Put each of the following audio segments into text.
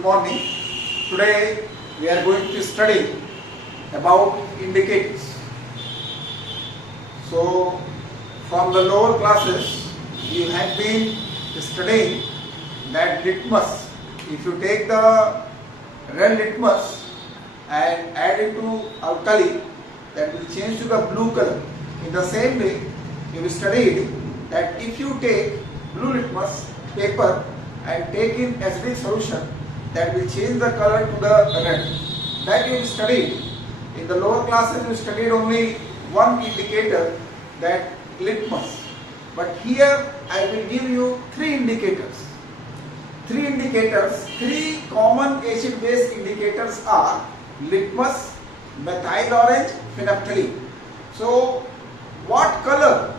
Good morning. Today we are going to study about indicators. So from the lower classes you have been studying that litmus. If you take the red litmus and add it to alkali, that will change to the blue color. In the same way, you will study that if you take blue litmus paper and take in acidic solution, that will change the color to the red. That you studied. In the lower classes you studied only one indicator, that litmus. But here I will give you three indicators. Three common acid-base indicators are litmus, methyl orange, phenolphthalein. So what color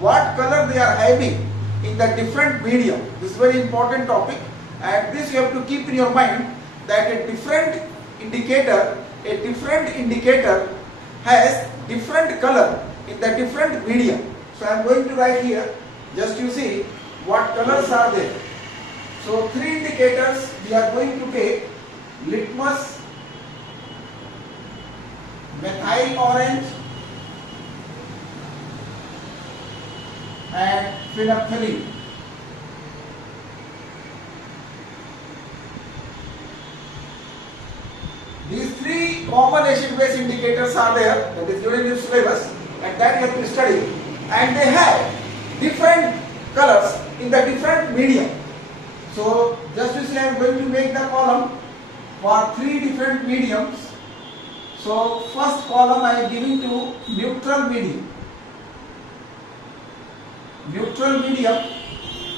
they are having in the different medium? This is very important topic, and this you have to keep in your mind, that a different indicator has different color in the different medium. So I am going to write here, just you see what colors are there. So three indicators we are going to take: litmus, methyl orange and phenolphthalein. These three common acid-base indicators are there, that is given in your syllabus, and that you have to study, and they have different colors in the different medium. So just you see, I am going to make the column for three different mediums. So first column I am giving to neutral medium.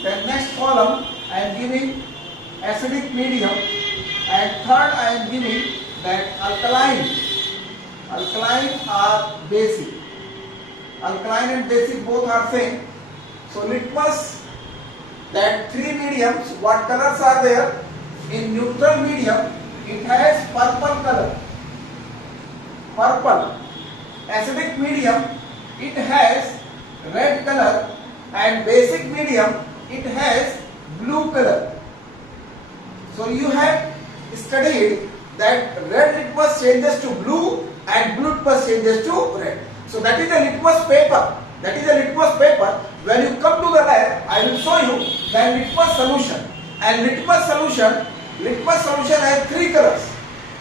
Then next column I am giving acidic medium, and third I am giving that alkaline or basic. Alkaline and basic both are same. So litmus, that three mediums, what colors are there? In neutral medium it has purple color. Acidic medium it has red color, and basic medium it has blue color. So you have studied that red litmus changes to blue and blue litmus changes to red. So that is a litmus paper. When you come to the lab, I will show you the litmus solution. And litmus solution has three colors.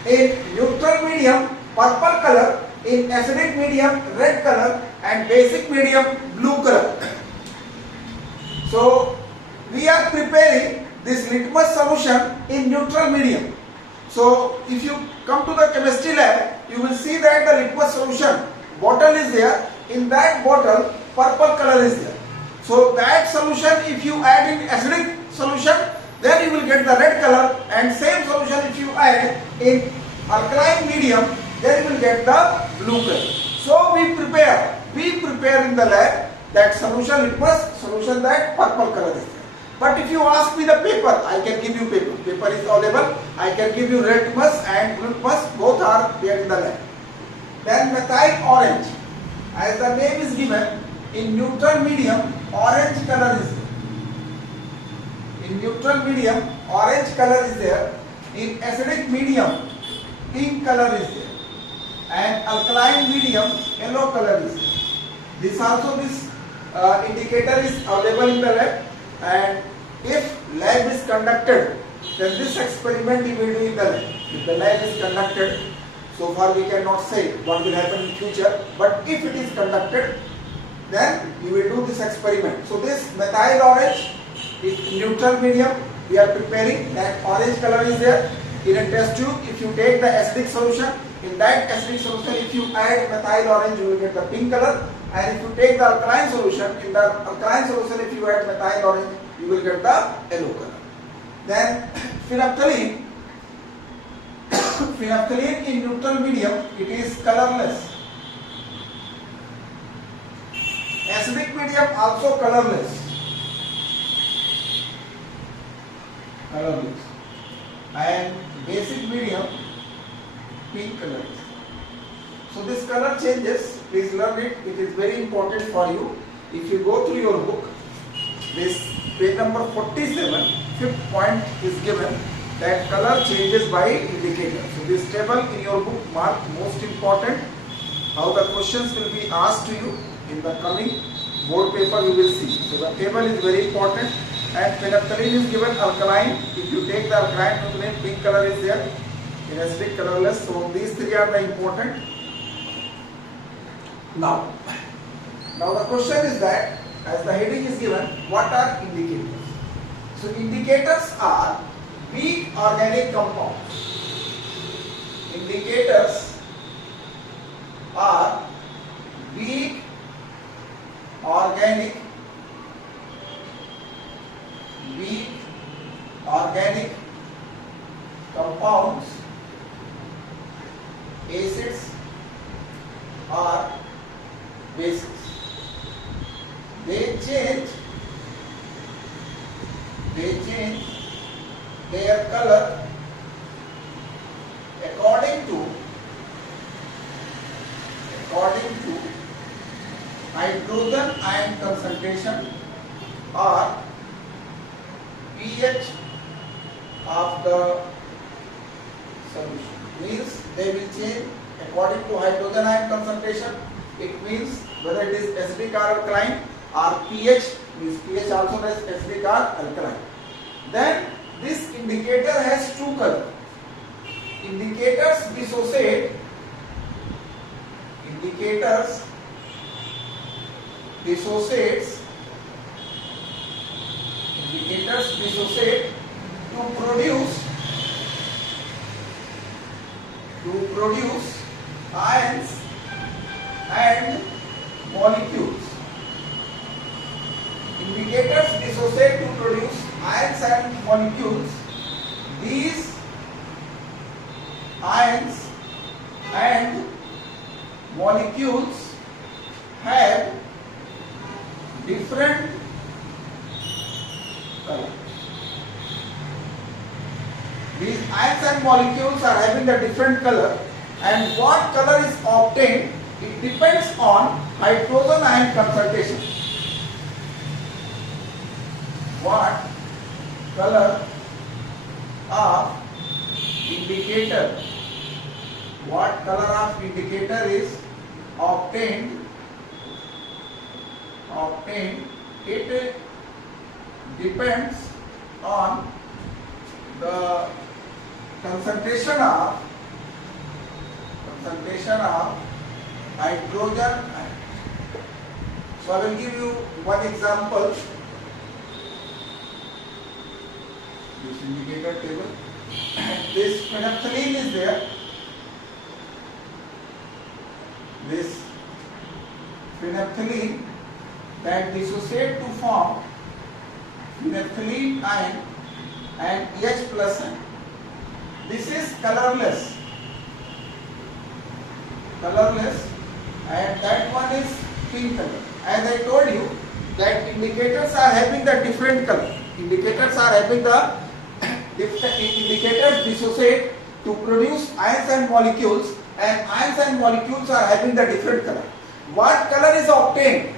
In neutral medium, purple color; in acidic medium, red color; and basic medium, blue color. So we are preparing this litmus solution in neutral medium. So if you come to the chemistry lab, you will see that the litmus solution bottle is there. In that bottle, purple color is there. So that solution, if you add in acidic solution, then you will get the red color, and same solution if you add in alkaline medium, then you will get the blue color. So we prepare in the lab that solution, litmus solution, that purple color is there. But if you ask me the paper, I can give you paper. Paper is available. I can give you red litmus and blue litmus, both are there in the lab. Then methyl orange, as the name is given, in neutral medium orange color is there. In acidic medium pink color is there, and alkaline medium yellow color is there. This indicator is available in the lab, and if lab is conducted, then this experiment we will do in the lab. If the lab is conducted, so far we cannot say what will happen in future, but if it is conducted, then we will do this experiment. So this methyl orange is neutral medium. We are preparing that orange color is there. In a test tube, if you take the acidic solution, in that acidic solution if you add methyl orange, you will get the pink color. And if you take the alkaline solution, in the alkaline solution if you add methyl orange, you will get the yellow color. Then phenolphthalein in neutral medium, it is colorless. Acidic medium also colorless. And basic medium pink color. So this color changes, please learn it. It is very important for you. If you go through your book, this page number 47, fifth point is given that color changes by indicator. So this table in your book marked most important. How the questions will be asked to you in the coming board paper you will see. So the table is very important. And phenolphthalein is given alkaline. If you take the alkaline phenolphthalein, pink color is there, in acidic colorless. So these three are the important. Now the question is that, as the heading is given, what are indicators? So indicators are weak organic compounds. Indicators are weak organic compounds, acids or bases. They change their color according to hydrogen ion concentration or pH of the solution. Means they will change according to hydrogen ion concentration. It means whether it is acidic or alkaline, or pH, means pH also has acidic or alkaline. Then this indicator has two colors. Indicators dissociate to produce ions and molecules. Indicators dissociate to produce ions and molecules. These ions and molecules have different colors. These ions and molecules are having a different color, and what color is obtained, it depends on hydrogen ion concentration. What color of indicator is obtained, it depends on the concentration of hydrogen ion. So I will give you one example. This indicator table. This phenolphthalein is there. This phenolphthalein that dissociate to form phenolphthalein ion and H plus ion. This is colorless, and that one is pink color. As I told you that indicators are having the different color. Indicators dissociate to produce ions and molecules, and ions and molecules are having the different color. What color is obtained,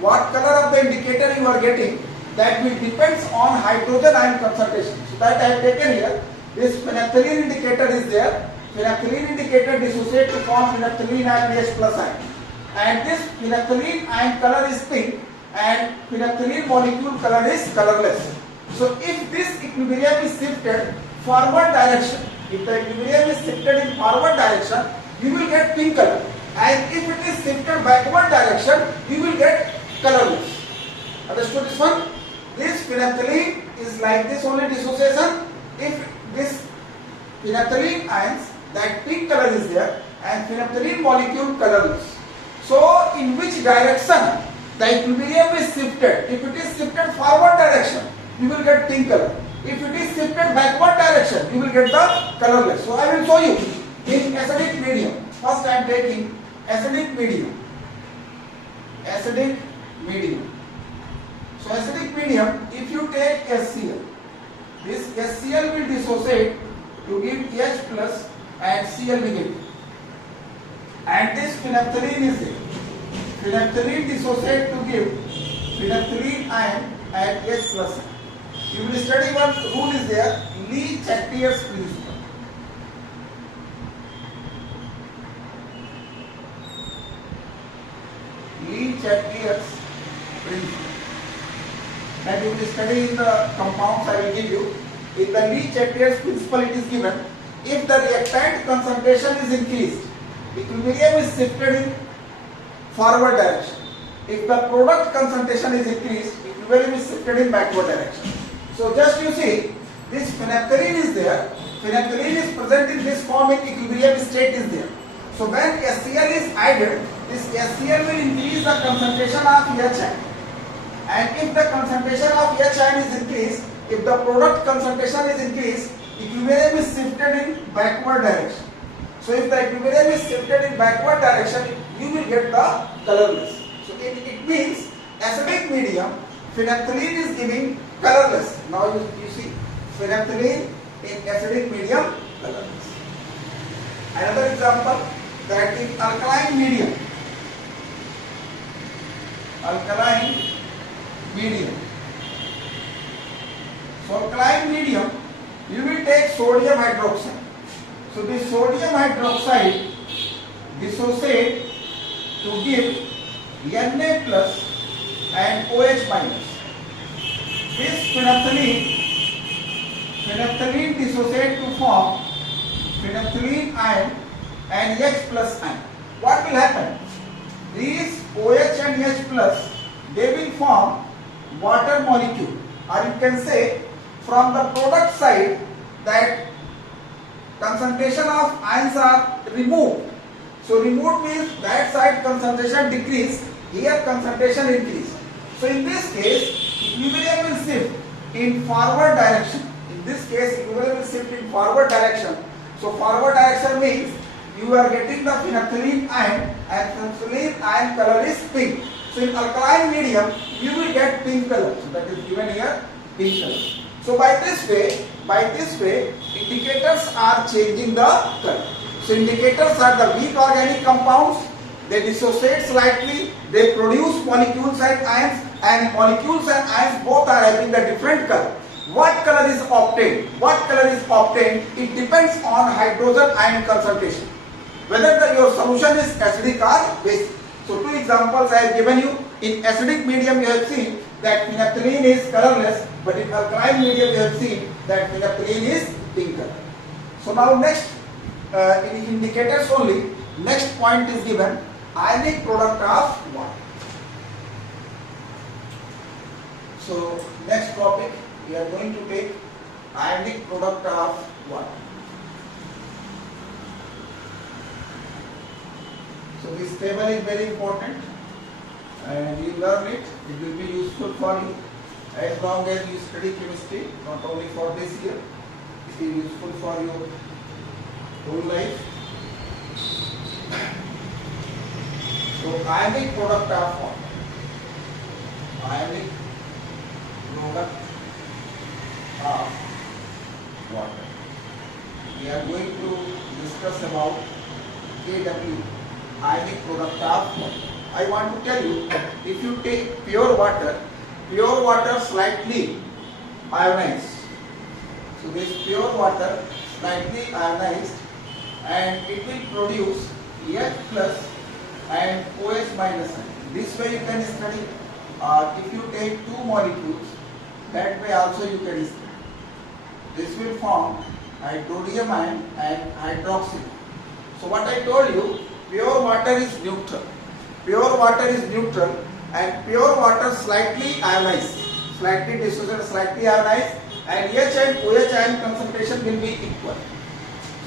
what color of the indicator you are getting, that will depends on hydrogen ion concentration. So that I have taken here. This phenolphthalein indicator is there. Phenolphthalein indicator dissociate to form phenolphthalein ion H plus ion, and this phenolphthalein ion color is pink, and phenolphthalein molecule color is colorless. So if this equilibrium is shifted forward direction, if the equilibrium is shifted in forward direction, you will get pink color, and if it is shifted backward direction, you will get colorless. Understood this one? This phenolphthalein is like this only dissociation. If this phenolphthalein ions, that pink color is there, and phenolphthalein molecule colorless. So in which direction the equilibrium is shifted? If it is shifted forward direction, you will get pink color. If it is shifted backward direction, you will get the colorless. So I will show you in acidic medium. First I am taking acidic medium. So acidic medium, if you take HCl, this HCl will dissociate to give H plus and Cl negative. And this phenolphthalein is there. Phenolphthalein dissociate to give phenolphthalein ion and H plus. You will study one rule is there, Lee-Chatter's principle. Lee-Chatter's principle. That you will study in the compounds I will give you. In the Lee-Chatter's principle it is given, if the reactant concentration is increased, equilibrium is shifted in forward direction. If the product concentration is increased, equilibrium is shifted in backward direction. So just you see, this phenolphthalein is there. Phenolphthalein is present in this form in equilibrium state is there. So when HCl is added, this HCl will increase the concentration of HN. And if the concentration of HN is increased, if the product concentration is increased, equilibrium is shifted in backward direction. So if the equilibrium is shifted in backward direction, you will get the colorless. So it means acidic medium, phenolphthalein is giving colorless. Now you see phenolphthalein in acidic medium, colorless. Another example, that in alkaline medium. Alkaline medium. So alkaline medium, you will take sodium hydroxide. So this sodium hydroxide dissociate to give Na plus and OH minus. This phenolphthalein dissociate to form phenolphthalein ion and H plus ion. What will happen? These OH and H plus, they will form water molecule, or you can say from the product side that concentration of ions are removed. So removed means that side concentration decrease, here concentration increase. So in this case, equilibrium will shift in forward direction. In this case, equilibrium will shift in forward direction. So forward direction means you are getting the phenolphthalein ion, and phenolphthalein ion color is pink. So in alkaline medium, you will get pink color. So that is given here, pink color. So by this way, indicators are changing the color. So indicators are the weak organic compounds. They dissociate slightly. They produce molecules and molecules and ions both are having the different color. What color is obtained? It depends on hydrogen ion concentration. Whether your solution is acidic or basic. So two examples I have given you. In acidic medium you have seen that phenolphthalein is colorless, but in alkaline medium you have seen that phenolphthalein is pink color. So now next, in indicators only, next point is given, ionic product of water. So next topic we are going to take ionic product of water. So this table is very important and you learn it. It will be useful for you as long as you study chemistry, not only for this year. It is useful for your whole life. So ionic product of water. Ionic product of water. We are going to discuss about AW, ionic product of water. I want to tell you, if you take pure water slightly ionized. So this pure water slightly ionized and it will produce H plus and OH minus. This way you can study. If you take two molecules, that way also you can study. This will form hydrodium ion and hydroxyl. So what I told you, pure water is neutral. Pure water is neutral and pure water slightly ionized, slightly dissociated, slightly ionized, and H and OH ion concentration will be equal.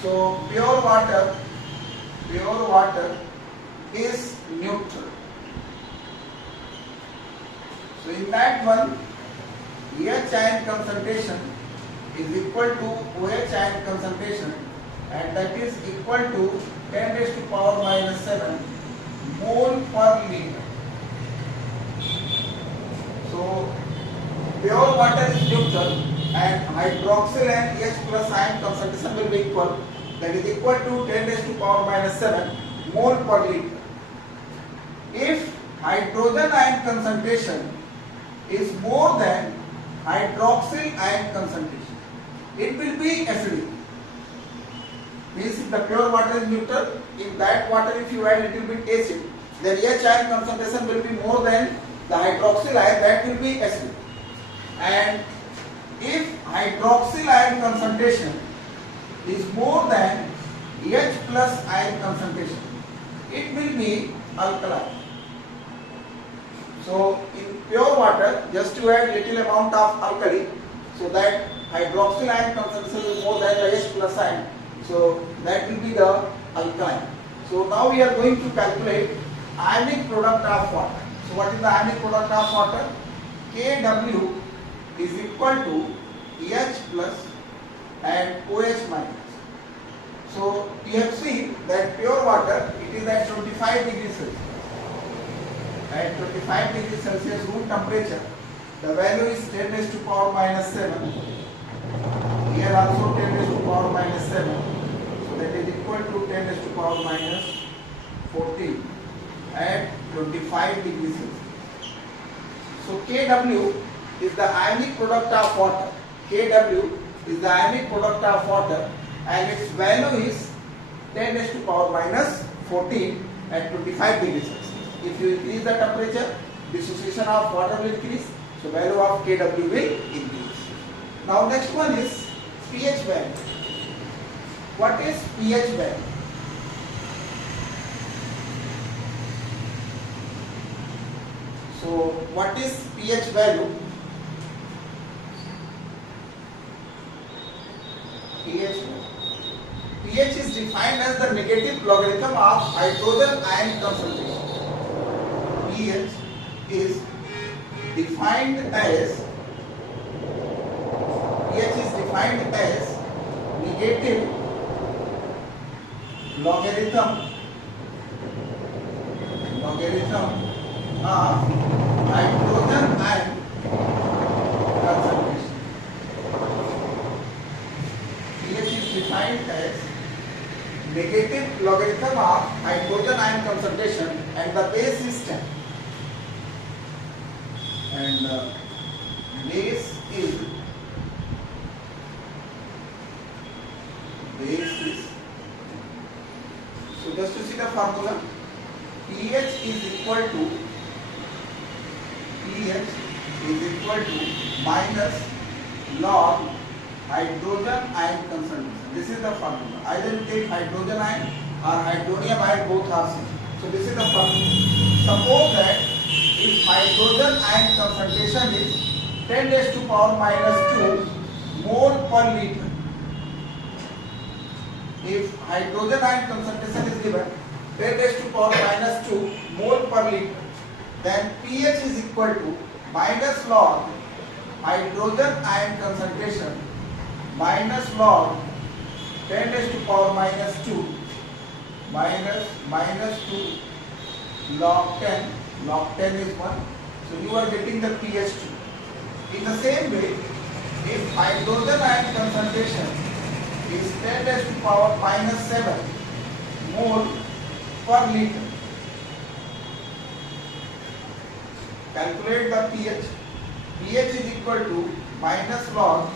So pure water is neutral. So in that one, H ion concentration is equal to OH ion concentration, and that is equal to 10 raised to power minus 7 mole per liter. So pure water is neutral and hydroxyl and H plus ion concentration will be equal, that is equal to 10 raised to power minus 7 mole per liter. If hydrogen ion concentration is more than hydroxyl ion concentration, it will be acidic. Means if the pure water is neutral, in that water if you add little bit acid, then H ion concentration will be more than the hydroxyl ion, that will be acidic. And if hydroxyl ion concentration is more than H plus ion concentration, it will be alkaline. So in pure water, just to add little amount of alkali, so that hydroxyl ion concentration is more than the H plus ion, so that will be the alkaline. So now we are going to calculate ionic product of water. So what is the ionic product of water? Kw is equal to H plus and OH minus. So you have seen that pure water, it is at 25 degrees Celsius. At 25 degrees Celsius room temperature, the value is 10 raised to power minus 7. Here also 10 raised to power minus 7. So that is equal to 10 raised to power minus 14 at 25 degrees Celsius. So Kw is the ionic product of water. Kw is the ionic product of water, and its value is 10 raised to power minus 14 at 25 degrees Celsius. If you increase the temperature, dissociation of water will increase, so value of Kw will increase. Now next one is pH value. What is pH value? So what is pH value? pH value. pH is defined as the negative logarithm of hydrogen ion concentration. pH is defined as negative logarithm of hydrogen ion concentration. pH is defined as negative logarithm of hydrogen ion concentration, and the base is 10. And base is so just to see the formula, pH is equal to minus log hydrogen ion concentration. This is the formula. Either you take hydrogen ion or hydronium ion, both are same. So this is the formula. Suppose that if hydrogen ion concentration is 10 raised to power minus 2 mole per liter. If hydrogen ion concentration is given 10 raised to power minus 2 mole per liter, then pH is equal to minus log hydrogen ion concentration minus log 10 raised to power minus 2 minus 2 log 10. Log 10 is 1. So you are getting the pH 2. In the same way, if hydrogen ion concentration is 10 raised to power minus 7 mole per liter, calculate the pH. pH is equal to minus log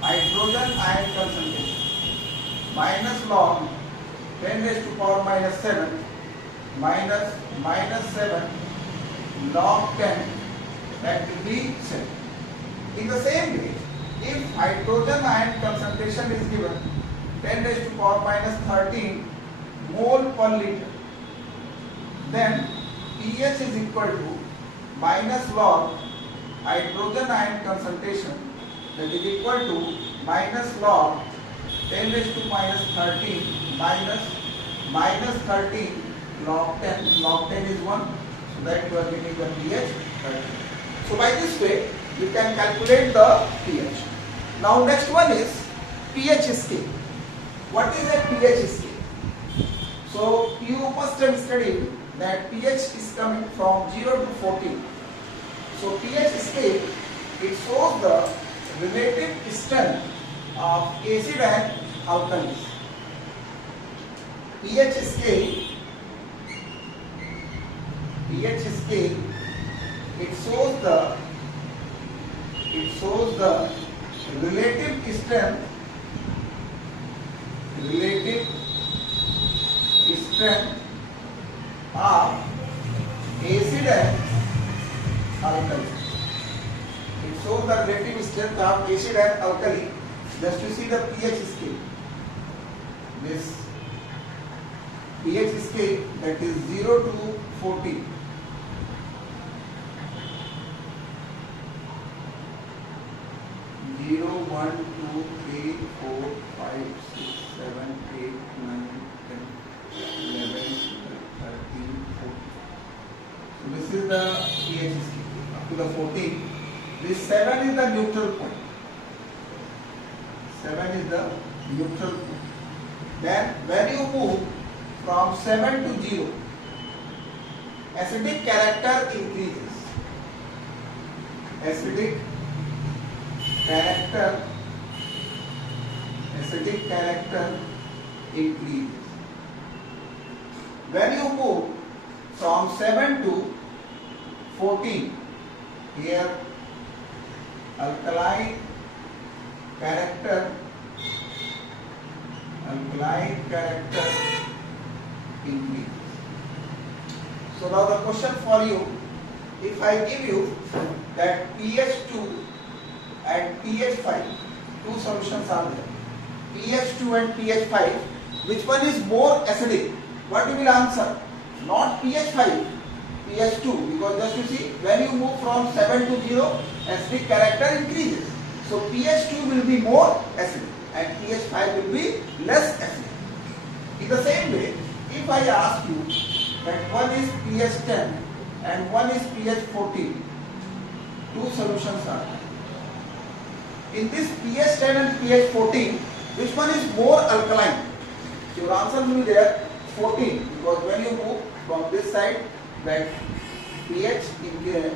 hydrogen ion concentration minus log 10 raised to power minus 7 minus 7 log 10, that will be 7. In the same way, if hydrogen ion concentration is given 10 raised to power minus 13 mole per liter, then pH is equal to minus log hydrogen ion concentration, that is equal to minus log 10 raised to minus 13 minus 13 log 10. Log 10 is 1, so that you are getting the pH 13. So by this way you can calculate the pH. Now next one is pH scale. What is a pH scale? So you must have studied that pH is coming from 0 to 14. So pH scale, it shows the relative strength of acid and alkalis. pH scale, it shows the it shows the relative strength of acid and alkali. It shows the relative strength of acid and alkali. Just to see the pH scale. This pH scale, that is 0 to 14. 0, 1, 2, 3, 4, 5, 6, 7, 8, 9, 10, 11, 12, 13, 14. So this is the pH scale up to the 14. This 7 is the neutral point. 7 is the neutral point. Then when you move from 7 to 0, acidic character increases. Acidic character increases. When you move from 7 to 14, here alkaline character increases. So now the question for you, if I give you that pH 2 and pH 5, two solutions are there. pH 2 and pH 5, which one is more acidic? What you will answer? Not pH 5, pH 2, because just you see, when you move from 7 to 0, acidic character increases. So pH 2 will be more acidic and pH 5 will be less acidic. In the same way, if I ask you that one is pH 10 and one is pH 14, two solutions are there. In this pH 10 and pH 14, which one is more alkaline? So your answer will be there 14, because when you move from this side, that pH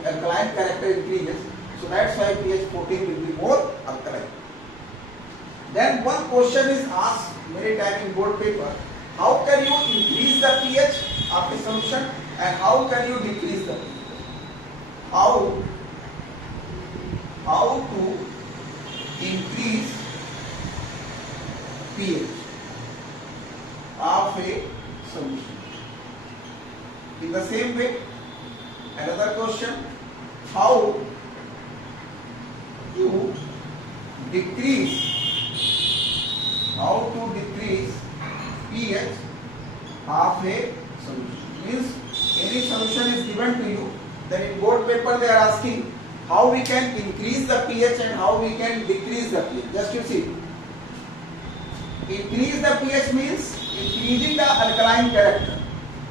alkaline character increases. So that's why pH 14 will be more alkaline. Then one question is asked many times in board paper: how can you increase the pH of the solution and how can you decrease the pH? How to increase pH of a solution? In the same way, another question: how to decrease pH of a solution? Means any solution is given to you, then in board paper they are asking how we can increase the pH and how we can decrease the pH. Just you see, increase the pH means increasing the alkaline character.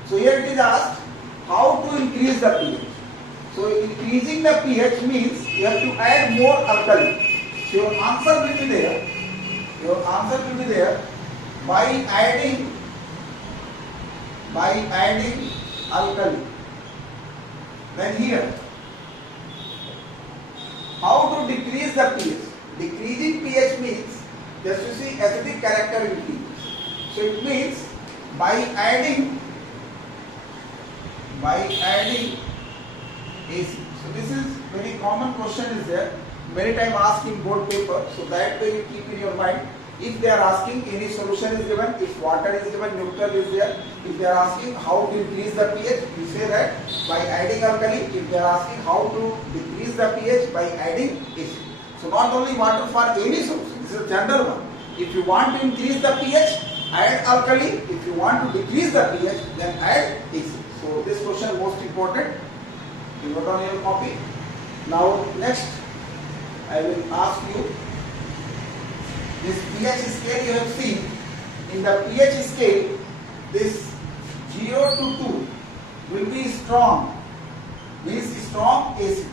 So here it is asked how to increase the pH. So increasing the pH means you have to add more alkali. So your answer will be there. By adding alkali. Then here, how to decrease the pH? Decreasing pH means, just you see, acidic character increases. So it means by adding acid. So this is very common question is there, many times asked in board paper. So that way you keep in your mind. If they are asking any solution is given, if water is given, neutral is there. If they are asking how to increase the pH, you say that by adding alkali. If they are asking how to decrease the pH, by adding acid. So not only water for any solution, this is a general one. If you want to increase the pH, add alkali. If you want to decrease the pH, then add acid. So this question is most important. You note on your copy. Now next, I will ask you, this pH scale you have seen. In the pH scale, this 0 to 2 will be strong, means strong acid.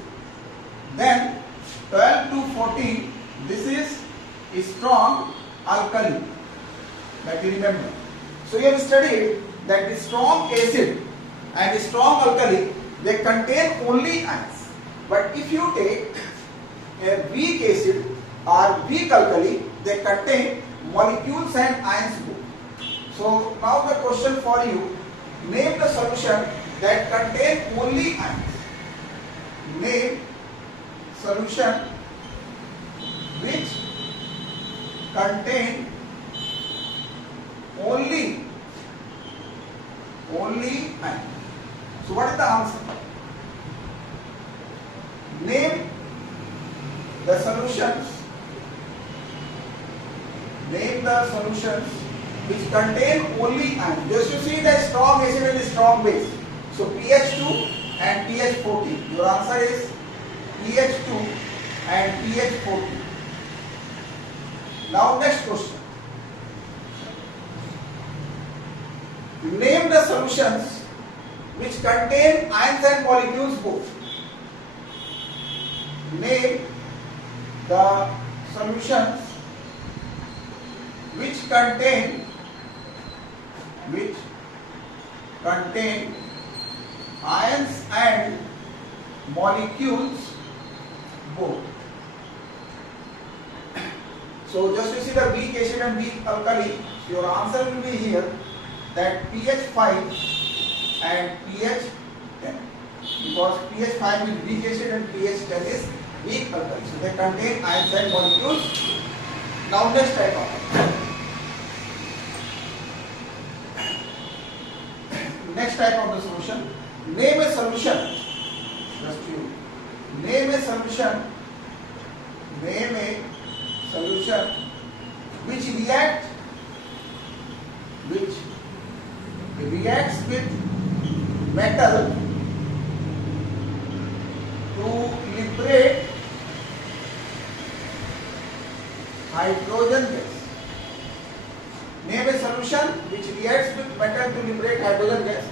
Then 12 to 14, this is strong alkali. That you remember. So you have studied that the strong acid and the strong alkali, they contain only ions. But if you take a weak acid or weak alkali, they contain molecules and ions both. So now the question for you, name the solution that contain only ions. Name solution which contain only ion. So what is the answer? Name the solutions. Name the solutions which contain only ion. Just you see the strong acid and the strong base. So pH2 and pH14. Your answer is pH2 and pH14. Now next question. Name the solutions which contain ions and molecules both. Name the solutions which contain ions and molecules both. So just you see the weak acid and weak alkali, your answer will be here that pH5 and pH10, because pH5 is weak acid and pH10 is weak alkali. So they contain ions and molecules. Now next type of the solution. Name a solution. Just you name a solution. Name a solution which reacts with metal to liberate hydrogen gas. Name a solution which reacts with metal to liberate hydrogen gas.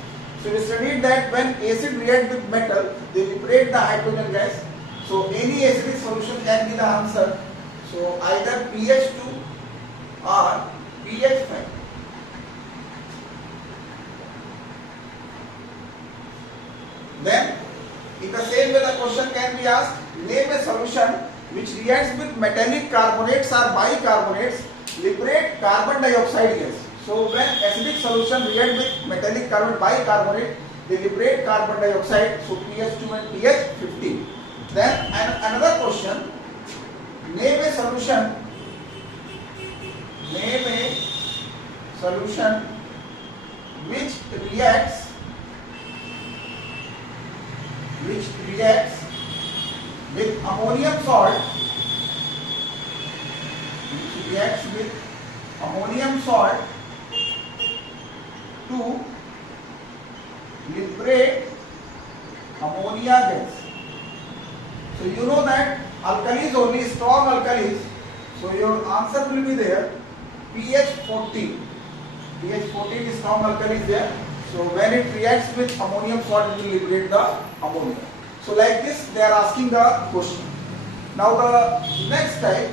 So we studied that when acid reacts with metal, they liberate the hydrogen gas. So any acidic solution can be the answer. So either pH2 or pH5. Then in the same way the question can be asked, name a solution which reacts with metallic carbonates or bicarbonates, liberate carbon dioxide gas. So when acidic solution react with metallic carbonate bicarbonate, they liberate carbon dioxide, so pH2 and pH15. Then another question, name a solution which reacts with ammonium salt, to liberate ammonia gas. So you know that alkalis only, strong alkalis. So your answer will be there pH14. pH14 is strong alkalis there. So when it reacts with ammonium salt, it will liberate the ammonia. So like this they are asking the question. Now the next type,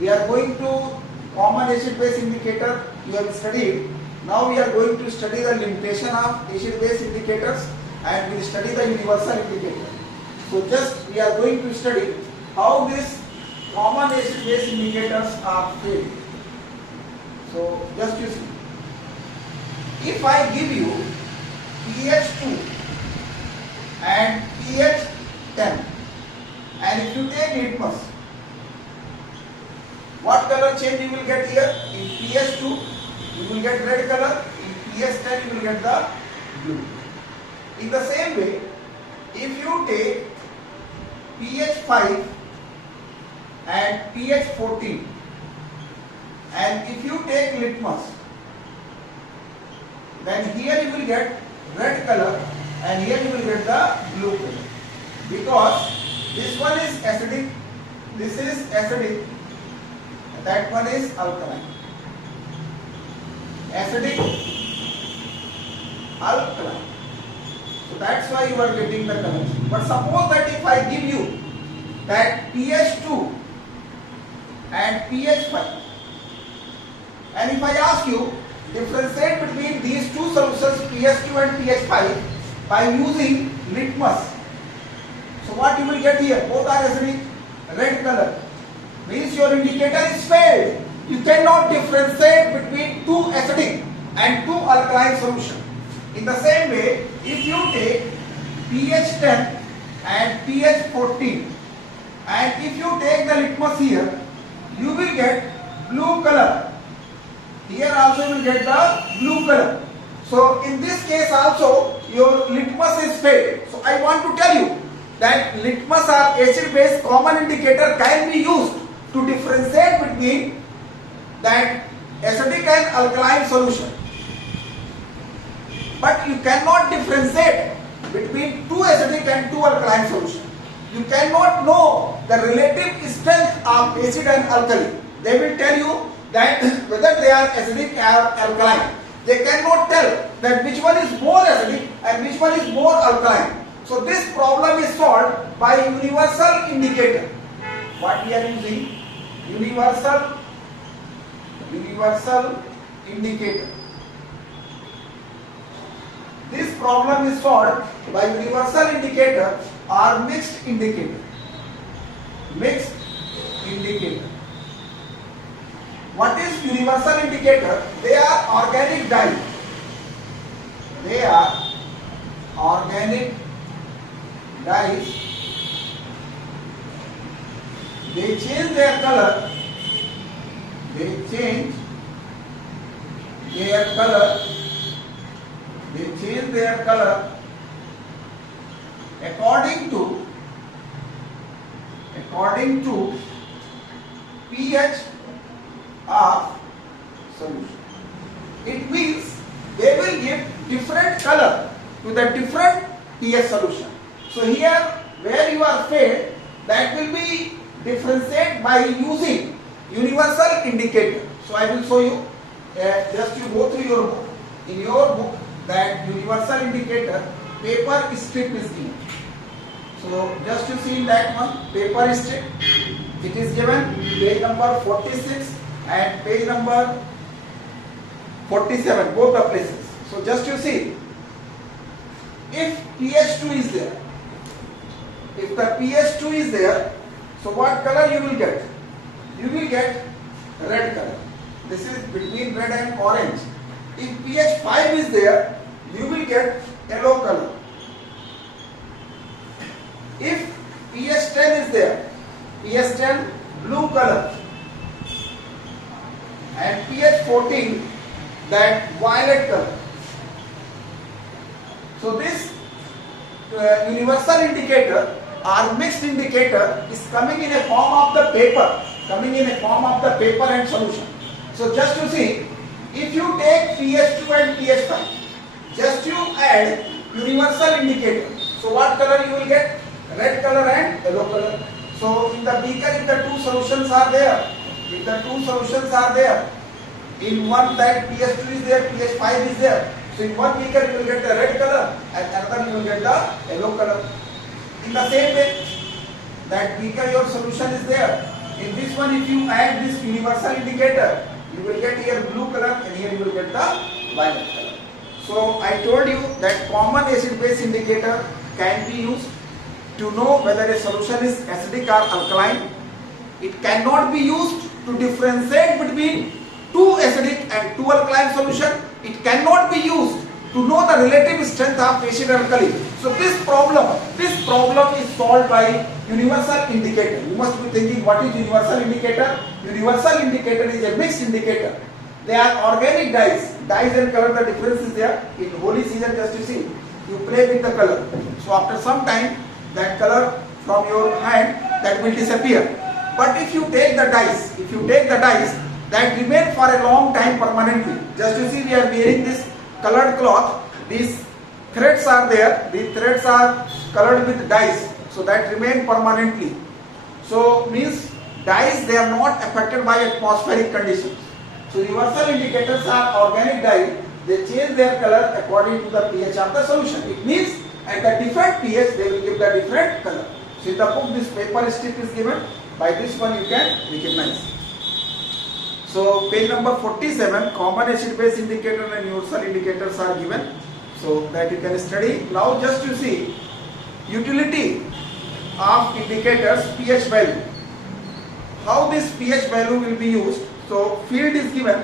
we are going to common acid base indicator you have studied. Now we are going to study the limitation of acid base indicators and we will study the universal indicator. So just we are going to study how these common acid base indicators are filled. So just you see, if I give you pH2 and pH10 and if you take litmus, what color change you will get here? In pH2 you will get red color, in pH10 you will get the blue. In the same way, if you take pH5 and pH14 and if you take litmus, then here you will get red color and here you will get the blue color, because this one is acidic, this is acidic, that one is alkaline. Acidic, alkaline. So that's why you are getting the colors. But suppose that if I give you that pH2 and pH5 and if I ask you differentiate between these two solutions pH2 and pH5 by using litmus, so what you will get here? Both are acidic, red color. Means your indicator is failed. You cannot differentiate between two acidic and two alkaline solutions. In the same way, if you take pH10 and pH14 and if you take the litmus here you will get blue color. Here also you will get the blue color. So in this case also your litmus is failed. So I want to tell you that litmus or acid base common indicator can be used to differentiate between that acidic and alkaline solution. But you cannot differentiate between two acidic and two alkaline solution. You cannot know the relative strength of acid and alkali. They will tell you that whether they are acidic or alkaline. They cannot tell that which one is more acidic and which one is more alkaline. So this problem is solved by universal indicator. What we are using? Universal indicator. This problem is solved by universal indicator or mixed indicator. Mixed indicator. What is universal indicator? They are organic dyes. They are organic dyes. They change their color. They change their color. They change their color according to pH of solution. It means they will give different color to the different pH solution. So here where you are failed, that will be differentiated by using universal indicator. So I will show you, just you go through your book. In your book, that universal indicator paper strip is given. So just you see in that one, paper strip, it is given page number 46 and page number 47, both the places. So just you see, if pH2 is there, if the pH2 is there, so what color you will get? You will get red color. This is between red and orange. If pH5 is there, you will get yellow color. If pH10 is there, pH10 blue color, and pH14 that violet color. So this universal indicator or mixed indicator is coming in a form of the paper, and solution. So just to see, if you take pH2 and pH5, just you add universal indicator. So what color you will get? Red color and yellow color. So in the beaker, if the two solutions are there, in one that pH2 is there, pH5 is there. So in one beaker you will get the red color and another you will get the yellow color. In the same way, that beaker your solution is there. In this one, if you add this universal indicator, you will get here blue color and here you will get the violet color. So I told you that common acid base indicator can be used to know whether a solution is acidic or alkaline. It cannot be used to differentiate between two acidic and two alkaline solution. It cannot be used to know the relative strength of acid and alkali. So this problem is solved by universal indicator. You must be thinking, what is universal indicator? Universal indicator is a mixed indicator. They are organic dyes. Dyes and color, the difference is there. In holy season, just you see, you play with the color. So after some time, that color from your hand, that will disappear. But if you take the dyes, that remain for a long time permanently. Just you see, we are wearing this colored cloth. These threads are there. These threads are colored with dyes. So that remain permanently. So means dyes, they are not affected by atmospheric conditions. So universal indicators are organic dyes. They change their color according to the pH of the solution. It means at the different pH they will give the different color. So in the book this paper strip is given. By this one you can recognize. So page number 47, common acid base indicator and universal indicators are given. So that you can study. Now just to see utility of indicators, pH value. How this pH value will be used? So field is given.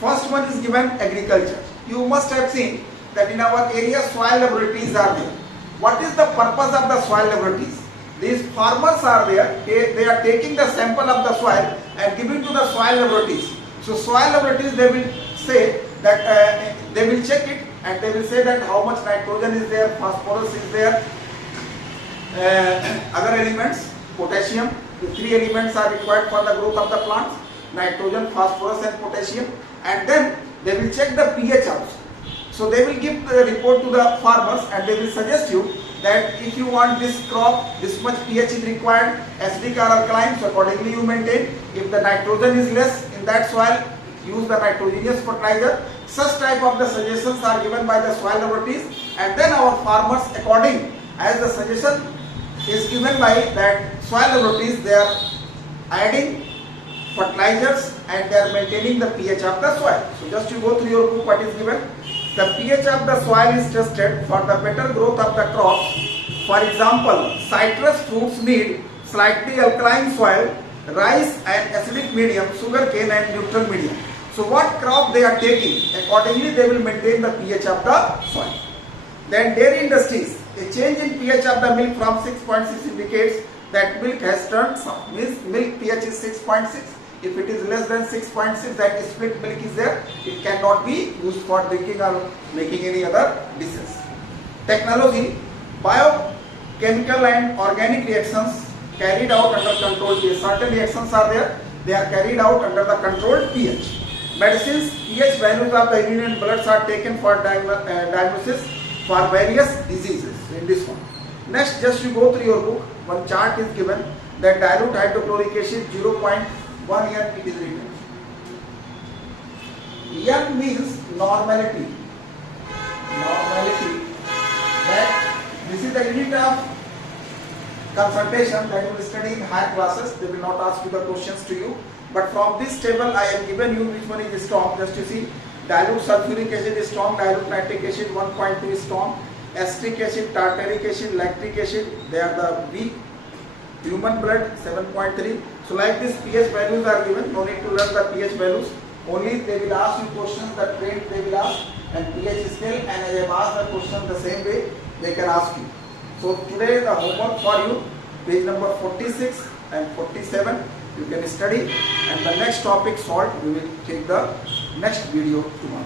First one is given agriculture. You must have seen that in our area soil laboratories are there. What is the purpose of the soil laboratories? These farmers are there, they are taking the sample of the soil and giving to the soil laboratories. So soil laboratories, they will say that they will check it and they will say that how much nitrogen is there, phosphorus is there, other elements, potassium. The three elements are required for the growth of the plants: nitrogen, phosphorus and potassium. And then they will check the pH also. So they will give the report to the farmers and they will suggest you that if you want this crop, this much pH is required, acidic or alkaline, so accordingly you maintain. If the nitrogen is less in that soil, use the nitrogenous fertilizer. Such type of the suggestions are given by the soil laboratories, and then our farmers, according as the suggestion is given by that soil laboratories, they are adding fertilizers and they are maintaining the pH of the soil. So just you go through your book what is given. The pH of the soil is tested for the better growth of the crops. For example, citrus fruits need slightly alkaline soil, rice and acidic medium, sugarcane and neutral medium. So what crop they are taking, accordingly they will maintain the pH of the soil. Then dairy industries, a change in pH of the milk from 6.6 indicates that milk has turned soft. Means milk pH is 6.6. If it is less than 6.6, that split milk is there, it cannot be used for drinking or making any other dishes. Technology, biochemical and organic reactions carried out under controlled pH. Certain reactions are there, they are carried out under the controlled pH. Medicines, pH values of the urine and bloods are taken for diagnosis for various diseases in this one. Next, just you go through your book, one chart is given that dilute hydrochloric acid 0.1 N it is written. N means normality. Normality. That this is the unit of concentration that you will study in higher classes. They will not ask you the questions to you. But from this table I have given you which one is strong. Just you see, dilute sulfuric acid is strong, dilute nitric acid 1.2 is strong, acetic acid, tartaric acid, lactic acid, they are the weak. Human blood 7.3. So like this pH values are given, no need to learn the pH values. Only they will ask you questions, the trade they will ask, and pH scale, and as I have asked the question the same way they can ask you. So today the homework for you, page number 46 and 47, you can study, and the next topic salt we will take the next video tomorrow.